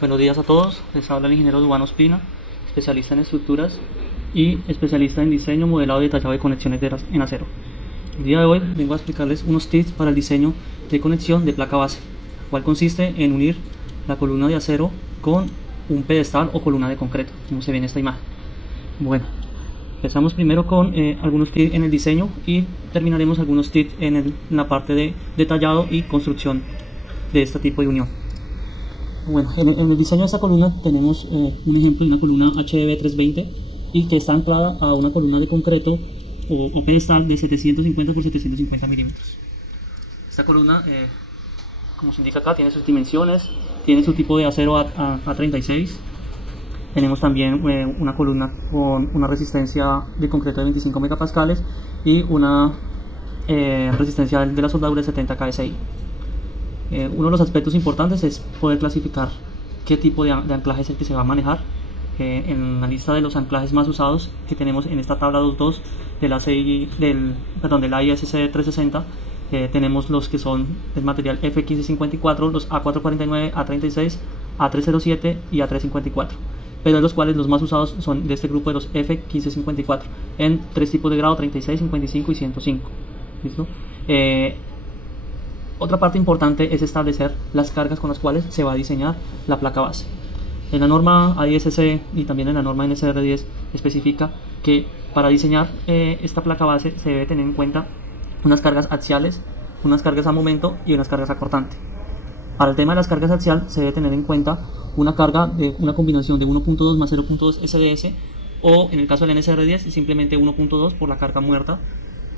Buenos días a todos, les habla el ingeniero Duván Ospina, especialista en estructuras y especialista en diseño, modelado y detallado de conexiones en acero. El día de hoy vengo a explicarles unos tips para el diseño de conexión de placa base, cual consiste en unir la columna de acero con un pedestal o columna de concreto, como se ve en esta imagen. Bueno, empezamos primero con algunos tips en el diseño y terminaremos algunos tips en la parte de detallado y construcción de este tipo de unión. Bueno, en el diseño de esta columna tenemos un ejemplo de una columna HDB 320 y que está anclada a una columna de concreto o pedestal de 750 por 750 milímetros. Esta columna, como se indica acá, tiene sus dimensiones, tiene su tipo de acero A36. Tenemos también una columna con una resistencia de concreto de 25 megapascales y una resistencia de la soldadura de 70 kSI. Uno de los aspectos importantes es poder clasificar qué tipo de anclaje es el que se va a manejar. En la lista de los anclajes más usados que tenemos en esta tabla 2.2 de la ISC 360, tenemos los que son el material F1554, los A449, A36, A307 y A354, pero de los cuales los más usados son de este grupo de los F1554 en tres tipos de grado: 36, 55 y 105. ¿Listo? Otra parte importante es establecer las cargas con las cuales se va a diseñar la placa base. En la norma AISC y también en la norma NSR10 especifica que para diseñar esta placa base se debe tener en cuenta unas cargas axiales, unas cargas a momento y unas cargas a cortante. Para el tema de las cargas axial se debe tener en cuenta una carga de una combinación de 1.2 más 0.2 SDS, o en el caso del NSR10 simplemente 1.2 por la carga muerta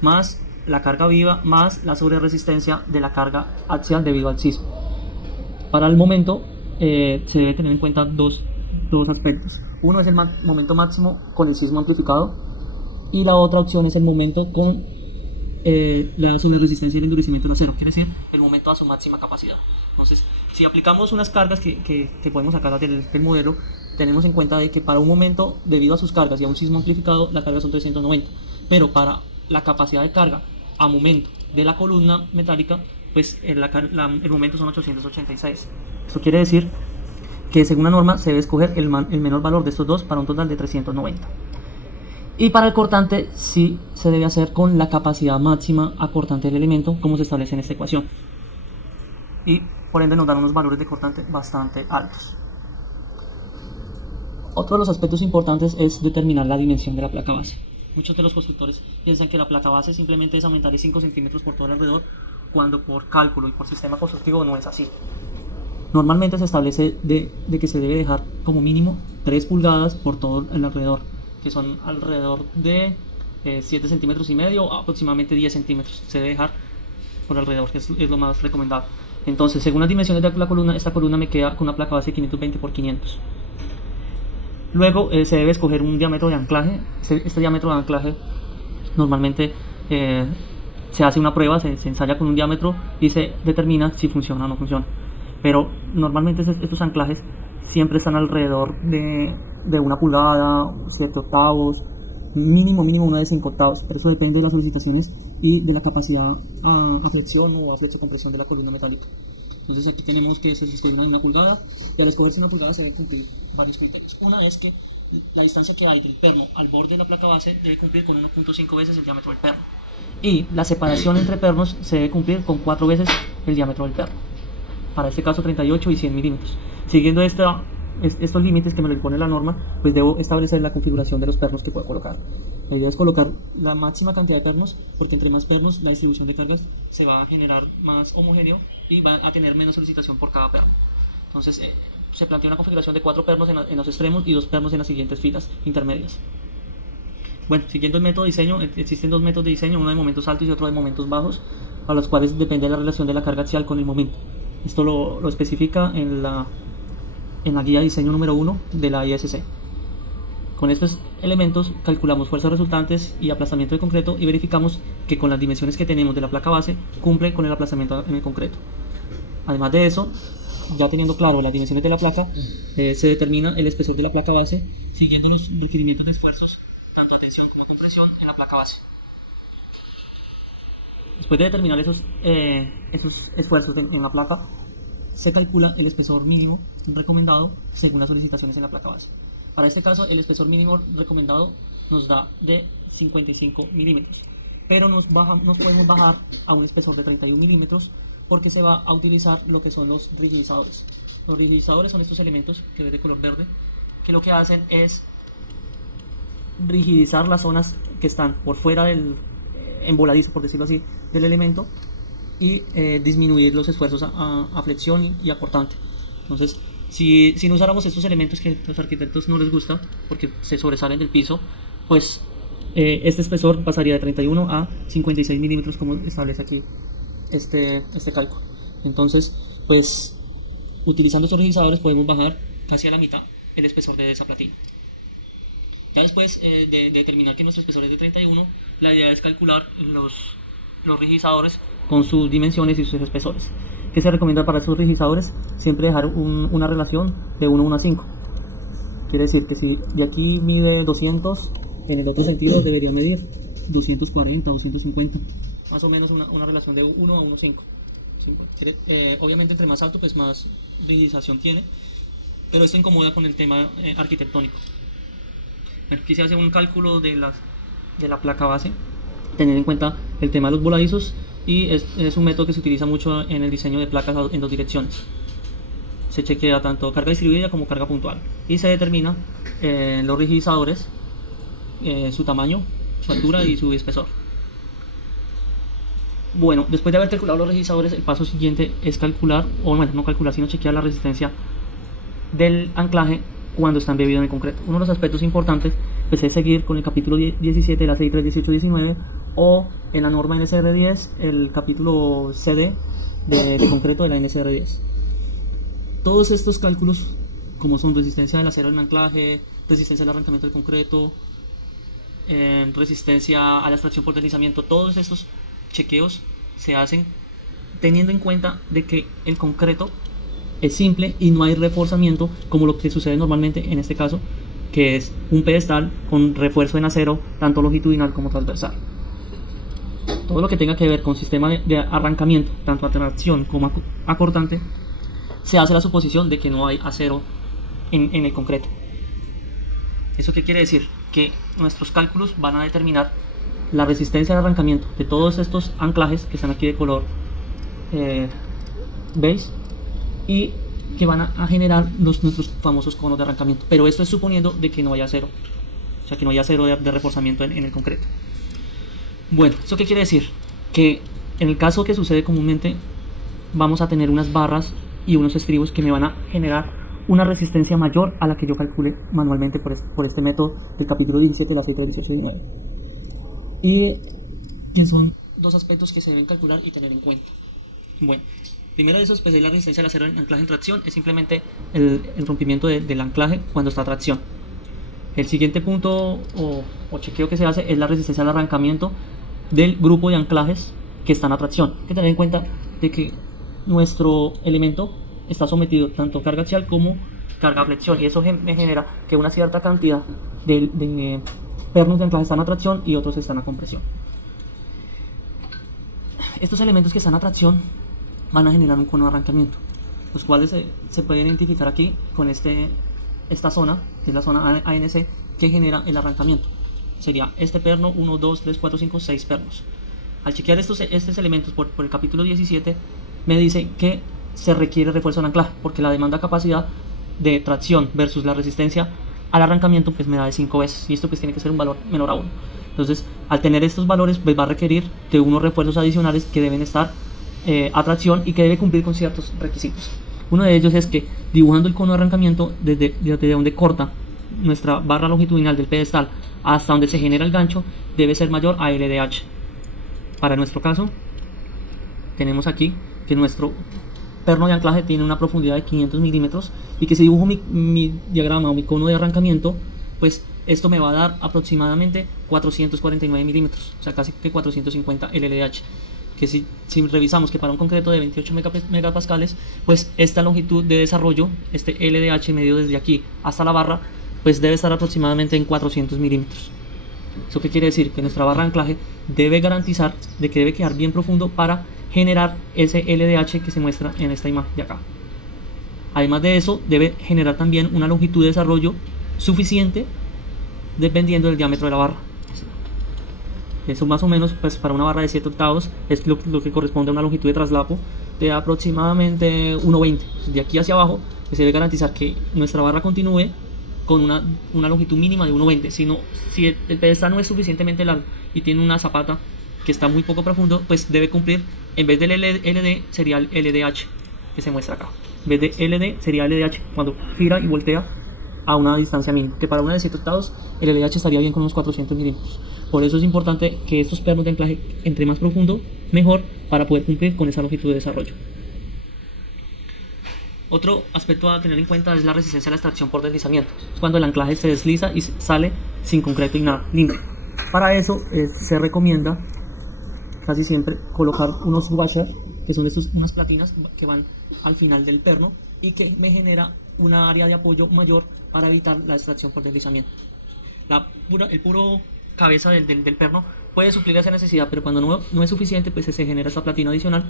más la carga viva más la sobreresistencia de la carga axial debido al sismo. Para el momento se debe tener en cuenta dos aspectos. Uno es el momento máximo con el sismo amplificado, y la otra opción es el momento con la sobreresistencia y el endurecimiento del acero, quiere decir el momento a su máxima capacidad. Entonces, si aplicamos unas cargas que podemos sacar del modelo, tenemos en cuenta de que para un momento, debido a sus cargas y a un sismo amplificado, la carga son 390, pero para la capacidad de carga a momento de la columna metálica, pues el momento son 886. Esto quiere decir que según la norma se debe escoger el menor valor de estos dos para un total de 390. Y para el cortante sí se debe hacer con la capacidad máxima acortante del elemento, como se establece en esta ecuación. Y por ende nos dan unos valores de cortante bastante altos. Otro de los aspectos importantes es determinar la dimensión de la placa base. Muchos de los constructores piensan que la placa base simplemente es aumentarle 5 centímetros por todo el alrededor, cuando por cálculo y por sistema constructivo no es así. Normalmente se establece de que se debe dejar como mínimo 3 pulgadas por todo el alrededor, que son alrededor de 7 centímetros y medio, aproximadamente 10 centímetros se debe dejar por alrededor, que es lo más recomendable. Entonces, según las dimensiones de la columna, esta columna me queda con una placa base de 520 por 500. Luego se debe escoger un diámetro de anclaje. Este diámetro de anclaje normalmente se hace una prueba, se ensaya con un diámetro y se determina si funciona o no funciona. Pero normalmente estos anclajes siempre están alrededor de 1 pulgada, 7 octavos, mínimo una de 5 octavos. Pero eso depende de las solicitaciones y de la capacidad a flexión o a flexocompresión de la columna metálica. Entonces aquí tenemos que se escoge una de 1 pulgada, y al escogerse 1 pulgada se deben cumplir varios criterios. Una es que la distancia que hay del perno al borde de la placa base debe cumplir con 1.5 veces el diámetro del perno, y la separación entre pernos se debe cumplir con 4 veces el diámetro del perno, para este caso 38 y 100 milímetros. Siguiendo estos límites que me lo impone la norma, pues debo establecer la configuración de los pernos que puedo colocar. La idea es colocar la máxima cantidad de pernos, porque entre más pernos la distribución de cargas se va a generar más homogéneo y va a tener menos solicitación por cada perno. Entonces se plantea una configuración de 4 pernos en los extremos y 2 pernos en las siguientes filas intermedias. Bueno, siguiendo el método de diseño, existen 2 métodos de diseño, uno de momentos altos y otro de momentos bajos, a los cuales depende de la relación de la carga axial con el momento. Esto lo especifica en la guía de diseño número 1 de la ISC. Con estos elementos calculamos fuerzas resultantes y aplastamiento de concreto, y verificamos que con las dimensiones que tenemos de la placa base cumple con el aplastamiento en el concreto. Además de eso, ya teniendo claro las dimensiones de la placa, se determina el espesor de la placa base siguiendo los requerimientos de esfuerzos, tanto a tensión como a compresión, en la placa base. Después de determinar esos esfuerzos en la placa, se calcula el espesor mínimo recomendado según las solicitaciones en la placa base. Para este caso, el espesor mínimo recomendado nos da de 55 milímetros, pero nos podemos bajar a un espesor de 31 milímetros porque se va a utilizar lo que son los rigidizadores. Los rigidizadores son estos elementos que ves de color verde, que lo que hacen es rigidizar las zonas que están por fuera del emboladizo, por decirlo así, del elemento, y disminuir los esfuerzos a flexión y a cortante. Entonces, si no usáramos estos elementos que a los arquitectos no les gusta porque se sobresalen del piso, pues este espesor pasaría de 31 a 56 milímetros, como establece aquí este cálculo. Entonces, pues utilizando estos rigidizadores podemos bajar casi a la mitad el espesor de esa platina. Ya después de determinar que nuestro espesor es de 31, la idea es calcular los rigidizadores con sus dimensiones y sus espesores. ¿Qué se recomienda para estos rigidizadores? Siempre dejar una relación de 1 a 5. Quiere decir que si de aquí mide 200, en el otro sentido debería medir 240, 250. Más o menos una relación de 1 a 1,5. Obviamente entre más alto, pues más rigidización tiene, pero esto incomoda con el tema arquitectónico. Bueno, aquí se hace un cálculo de la placa base, tener en cuenta el tema de los voladizos, y es un método que se utiliza mucho en el diseño de placas en dos direcciones. Se chequea tanto carga distribuida como carga puntual y se determina los rigidizadores, su tamaño, su altura y su espesor. Bueno, después de haber calculado los rigidizadores, el paso siguiente es calcular, o bueno, no calcular, sino chequear la resistencia del anclaje cuando está embebido en el concreto. Uno de los aspectos importantes pues, es seguir con el capítulo 17 de la CI 318-19, o en la norma NSR10 el capítulo CD de concreto de la NSR10. Todos estos cálculos, como son resistencia del acero en anclaje, resistencia al arrancamiento del concreto, resistencia a la extracción por deslizamiento, todos estos chequeos se hacen teniendo en cuenta de que el concreto es simple y no hay reforzamiento como lo que sucede normalmente en este caso, que es un pedestal con refuerzo en acero tanto longitudinal como transversal. Todo lo que tenga que ver con sistema de arrancamiento, tanto a tracción como a cortante, se hace la suposición de que no hay acero en el concreto. ¿Eso qué quiere decir? Que nuestros cálculos van a determinar la resistencia de arrancamiento de todos estos anclajes que están aquí de color beige, y que van a generar nuestros famosos conos de arrancamiento. Pero esto es suponiendo de que no haya acero, o sea que no haya acero de reforzamiento en el concreto. Bueno, ¿eso qué quiere decir? Que en el caso que sucede comúnmente, vamos a tener unas barras y unos estribos que me van a generar una resistencia mayor a la que yo calcule manualmente por este método del capítulo 17 de la CI 318-19. Y que son dos aspectos que se deben calcular y tener en cuenta. Bueno, primero de esos, pues, es la resistencia al acero en anclaje en tracción. Es simplemente el rompimiento del anclaje cuando está a tracción. El siguiente punto o chequeo que se hace es la resistencia al arrancamiento del grupo de anclajes que están a tracción. Hay que tener en cuenta de que nuestro elemento está sometido tanto a carga axial como carga a flexión, y eso me genera que una cierta cantidad de pernos de anclaje están a tracción y otros están a compresión. Estos elementos que están a tracción van a generar un cono de arrancamiento, los cuales se pueden identificar aquí con esta zona, que es la zona ANC, que genera el arrancamiento. Sería este perno, 1, 2, 3, 4, 5, 6 pernos. Al chequear estos elementos por el capítulo 17, me dice que se requiere refuerzo en anclaje, porque la demanda capacidad de tracción versus la resistencia al arrancamiento pues me da de 5 veces, y esto pues tiene que ser un valor menor a 1. Entonces, al tener estos valores, pues va a requerir de unos refuerzos adicionales que deben estar a tracción y que debe cumplir con ciertos requisitos. Uno de ellos es que, dibujando el cono de arrancamiento desde donde corta nuestra barra longitudinal del pedestal hasta donde se genera el gancho, debe ser mayor a LDH. Para nuestro caso, tenemos aquí que nuestro perno de anclaje tiene una profundidad de 500 milímetros, y que si dibujo mi diagrama o mi cono de arrancamiento, pues esto me va a dar aproximadamente 449 milímetros, o sea casi que 450 LLDH, que si revisamos que para un concreto de 28 megapascales, pues esta longitud de desarrollo, este LDH medio desde aquí hasta la barra, pues debe estar aproximadamente en 400 milímetros. ¿Eso qué quiere decir? Que nuestra barra de anclaje debe garantizar de que debe quedar bien profundo para generar ese LDH que se muestra en esta imagen de acá. Además de eso, debe generar también una longitud de desarrollo suficiente dependiendo del diámetro de la barra. Eso más o menos, pues para una barra de 7 octavos es lo que corresponde a una longitud de traslapo de aproximadamente 1,20. De aquí hacia abajo pues se debe garantizar que nuestra barra continúe con una longitud mínima de 1,20. Si el pedestal no es suficientemente largo y tiene una zapata que está muy poco profundo, pues debe cumplir, en vez del LD sería el LDH que se muestra acá. En vez de LD sería LDH cuando gira y voltea a una distancia mínima, que para una de 7 octavos el LDH estaría bien con unos 400 milímetros. Por eso es importante que estos pernos de anclaje entre más profundo mejor para poder cumplir con esa longitud de desarrollo. Otro aspecto a tener en cuenta es la resistencia a la extracción por deslizamiento. Es cuando el anclaje se desliza y sale sin concreto y nada, limpio. Para eso se recomienda casi siempre colocar unos washers, que son unas platinas que van al final del perno y que me genera una área de apoyo mayor para evitar la extracción por deslizamiento. El puro cabeza del perno puede suplir esa necesidad, pero cuando no es suficiente, pues se genera esta platina adicional,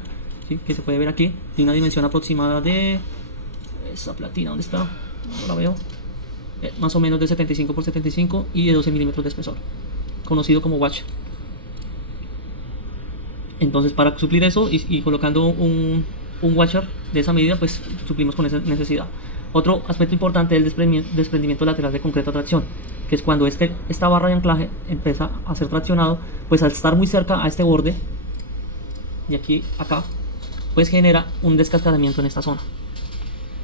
¿sí? Que se puede ver aquí, de una dimensión aproximada de... esa platina, ¿dónde está? No la veo. Más o menos de 75 por 75 y de 12 milímetros de espesor, conocido como watch. Entonces, para suplir eso y colocando un washer de esa medida, pues suplimos con esa necesidad. Otro aspecto importante es el desprendimiento lateral de concreto a tracción, que es cuando esta barra de anclaje empieza a ser traccionado, pues al estar muy cerca a este borde, y aquí, acá, pues genera un descascaramiento en esta zona.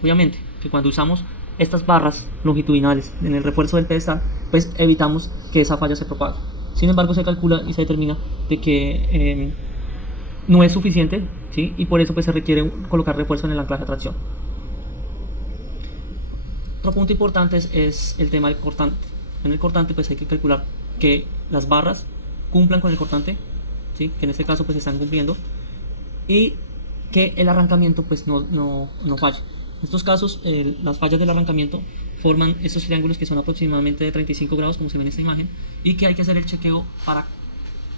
Obviamente, que cuando usamos estas barras longitudinales en el refuerzo del pedestal, pues evitamos que esa falla se propague. Sin embargo, se calcula y se determina de que no es suficiente, ¿sí? Y por eso pues se requiere colocar refuerzo en el anclaje a tracción. Otro punto importante es el tema del cortante. En el cortante pues hay que calcular que las barras cumplan con el cortante, ¿sí? Que en este caso pues están cumpliendo, y que el arrancamiento pues no falle. En estos casos las fallas del arrancamiento forman estos triángulos que son aproximadamente de 35 grados, como se ve en esta imagen, y que hay que hacer el chequeo para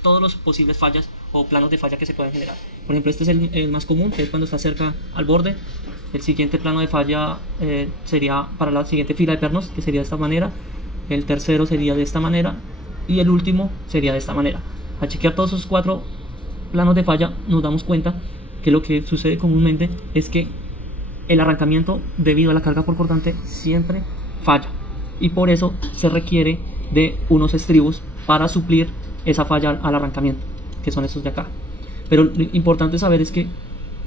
todos los posibles fallas o planos de falla que se pueden generar. Por ejemplo, este es el más común, que es cuando está cerca al borde. El siguiente plano de falla sería para la siguiente fila de pernos, que sería de esta manera. El tercero sería de esta manera y el último sería de esta manera. Al chequear todos esos 4 planos de falla, nos damos cuenta que lo que sucede comúnmente es que el arrancamiento, debido a la carga por cortante, siempre falla, y por eso se requiere de unos estribos para suplir esa falla al arrancamiento, que son estos de acá. Pero lo importante saber es que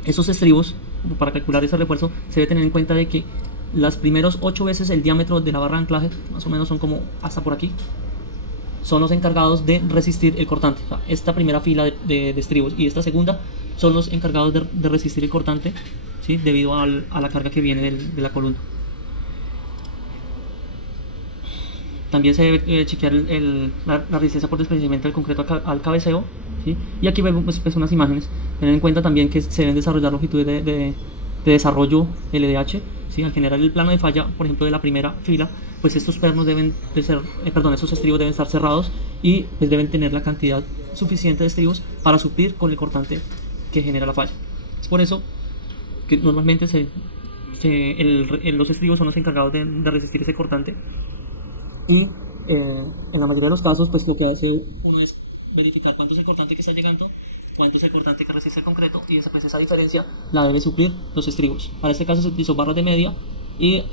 esos estribos, para calcular ese refuerzo, se debe tener en cuenta de que las primeros 8 veces el diámetro de la barra de anclaje, más o menos son como hasta por aquí, son los encargados de resistir el cortante. O sea, esta primera fila de estribos y esta segunda son los encargados de resistir el cortante, ¿sí? Debido a la carga que viene de la columna. También se debe chequear la resistencia por desprendimiento del concreto al cabeceo, ¿sí? Y aquí vemos pues unas imágenes. Tener en cuenta también que se deben desarrollar longitudes de desarrollo LDH, ¿sí? Al generar el plano de falla, por ejemplo, de la primera fila, pues estos pernos deben de ser, estos estribos deben estar cerrados y pues deben tener la cantidad suficiente de estribos para suplir con el cortante que genera la falla. Es por eso que normalmente los estribos son los encargados de resistir ese cortante. Y en la mayoría de los casos, pues lo que hace uno es verificar cuánto es el cortante que está llegando, cuánto es el cortante que resiste el concreto, y esa diferencia la debe suplir los estribos. Para este caso se utilizó barras de media, y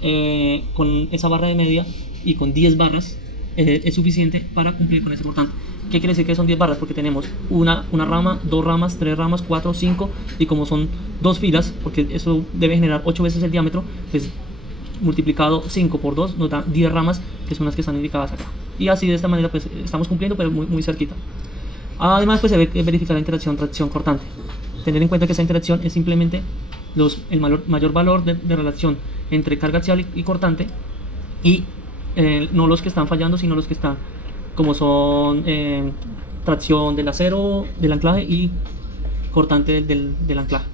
con esa barra de media y con 10 barras es suficiente para cumplir con ese cortante. ¿Qué quiere decir que son 10 barras? Porque tenemos una rama, 2 ramas, 3 ramas, 4, 5, y como son 2 filas, porque eso debe generar 8 veces el diámetro, pues multiplicado 5 por 2 nos da 10 ramas, que son las que están indicadas acá. Y así, de esta manera, pues estamos cumpliendo, pero muy cerquita. Además, pues se debe verificar la interacción tracción-cortante. Tener en cuenta que esa interacción es simplemente el mayor valor de relación entre carga axial y cortante, y no los que están fallando, sino los que están, como son tracción del acero del anclaje y cortante del anclaje.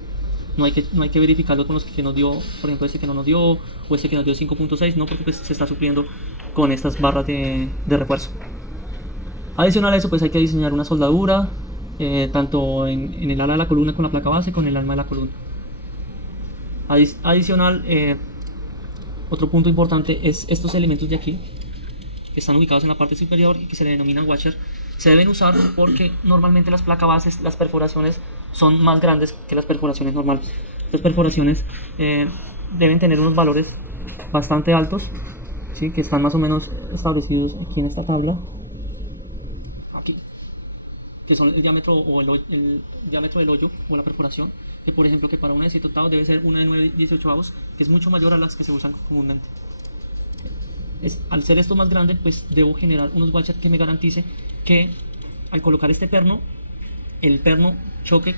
No hay que verificarlo con los que nos dio, por ejemplo, este que no nos dio, o este que nos dio 5.6, no, porque pues se está supliendo con estas barras de refuerzo. Adicional a eso, pues hay que diseñar una soldadura, tanto en el ala de la columna con la placa base, con el alma de la columna. Adicional, Otro punto importante es estos elementos de aquí, que están ubicados en la parte superior y que se le denominan washer. Se deben usar porque normalmente las placabases, las perforaciones son más grandes que las perforaciones normales. Estas perforaciones deben tener unos valores bastante altos, ¿sí? Que están más o menos establecidos aquí en esta tabla, aquí, que son el diámetro o el diámetro del hoyo o la perforación, que por ejemplo que para una de 7 octavos debe ser una de 9/18, que es mucho mayor a las que se usan comúnmente. Al ser esto más grande, pues debo generar unos washers que me garantice que al colocar este perno, el perno choque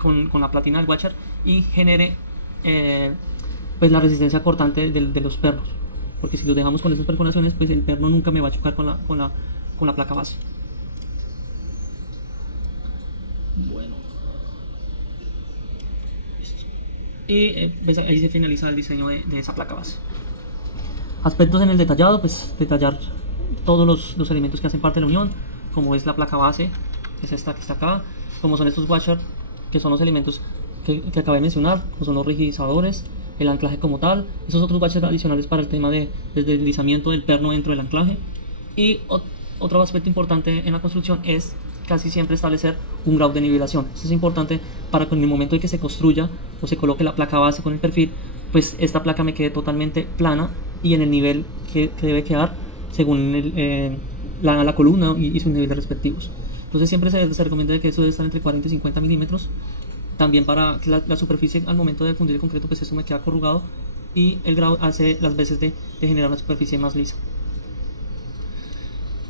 con la platina del washer y genere pues la resistencia cortante de los pernos, porque si los dejamos con estas perforaciones, pues el perno nunca me va a chocar con la placa base. Bueno, listo. Y pues ahí se finaliza el diseño de esa placa base. Aspectos en el detallado, pues detallar todos los elementos que hacen parte de la unión, como es la placa base, que es esta que está acá, como son estos washers, que son los elementos que acabé de mencionar, como son los rigidizadores, el anclaje como tal, esos otros washers adicionales para el tema del deslizamiento del perno dentro del anclaje. Y otro aspecto importante en la construcción es casi siempre establecer un grado de nivelación. Esto es importante para que en el momento en que se construya o se coloque la placa base con el perfil, pues esta placa me quede totalmente plana y en el nivel que debe quedar según la columna y sus niveles respectivos. Entonces siempre se recomienda que eso debe estar entre 40 y 50 milímetros, también para que la superficie al momento de fundir el concreto, pues eso me queda corrugado y el grado hace las veces de generar una superficie más lisa.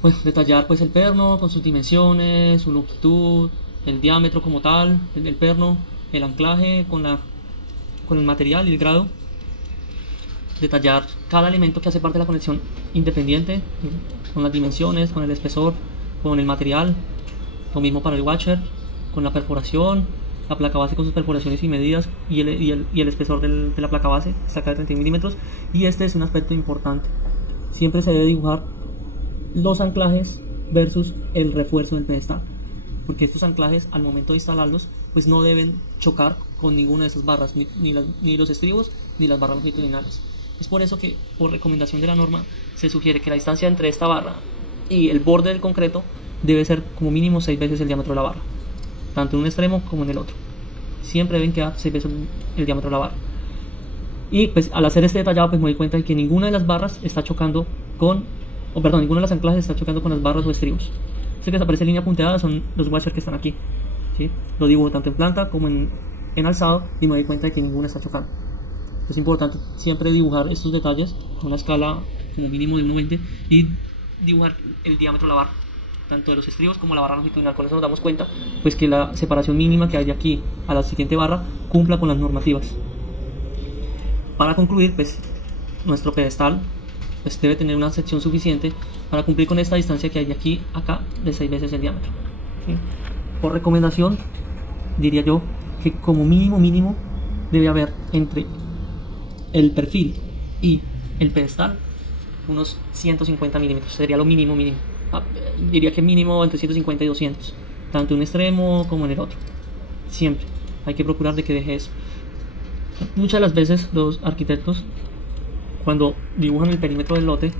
Bueno, detallar pues el perno con sus dimensiones, su longitud, el diámetro como tal del perno, el anclaje con el material y el grado. Detallar cada elemento que hace parte de la conexión independiente, con las dimensiones, con el espesor, con el material. Lo mismo para el washer, con la perforación, la placa base con sus perforaciones y medidas y el espesor de la placa base, está acá de 30 milímetros. Y este es un aspecto importante. Siempre se debe dibujar los anclajes versus el refuerzo del pedestal, porque estos anclajes al momento de instalarlos pues no deben chocar con ninguna de esas barras, ni los estribos ni las barras longitudinales. Es por eso que por recomendación de la norma se sugiere que la distancia entre esta barra y el borde del concreto debe ser como mínimo 6 veces el diámetro de la barra, tanto en un extremo como en el otro. Siempre deben quedar 6 veces el diámetro de la barra. Y pues al hacer este detallado pues me doy cuenta de que ninguna de las barras está chocando ninguna de las anclajes está chocando con las barras o estribos. Esto que aparece en línea punteada son los washers que están aquí, ¿sí? Lo dibujo tanto en planta como en alzado y me doy cuenta de que ninguna está chocando. Es importante siempre dibujar estos detalles a una escala como mínimo de 1/20 y dibujar el diámetro de la barra, tanto de los estribos como la barra longitudinal. Con eso nos damos cuenta pues que la separación mínima que hay de aquí a la siguiente barra cumpla con las normativas. Para concluir, pues nuestro pedestal pues debe tener una sección suficiente para cumplir con esta distancia que hay de aquí a acá de 6 veces el diámetro, ¿sí? Por recomendación diría yo que como mínimo debe haber entre el perfil y el pedestal unos 150 milímetros, sería lo mínimo. Diría que mínimo entre 150 y 200, tanto en un extremo como en el otro. Siempre hay que procurar de que deje eso. Muchas de las veces los arquitectos cuando dibujan el perímetro del lote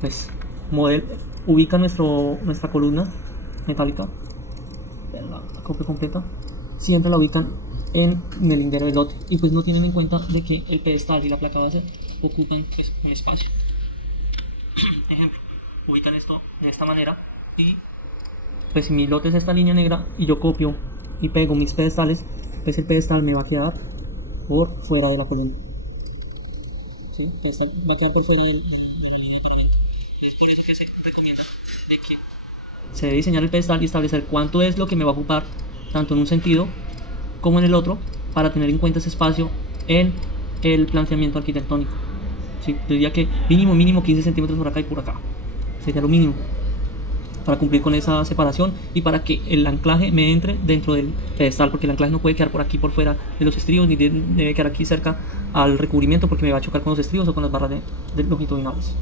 pues ubican nuestra columna metálica, la copia completa, siempre la ubican en el lindero del lote y pues no tienen en cuenta de que el pedestal y la placa base ocupan pues, un espacio. Ejemplo, ubican esto de esta manera y pues si mi lote es esta línea negra y yo copio y pego mis pedestales, pues el pedestal me va a quedar por fuera de la columna, ¿sí? El pedestal va a quedar por fuera de la línea de paramento. Es por eso que se recomienda de que se debe diseñar el pedestal y establecer cuánto es lo que me va a ocupar tanto en un sentido como en el otro, para tener en cuenta ese espacio en el planteamiento arquitectónico, ¿sí? Yo diría que mínimo 15 centímetros por acá y por acá sería lo mínimo para cumplir con esa separación y para que el anclaje me entre dentro del pedestal, porque el anclaje no puede quedar por aquí por fuera de los estribos ni debe quedar aquí cerca al recubrimiento porque me va a chocar con los estribos o con las barras de longitudinales.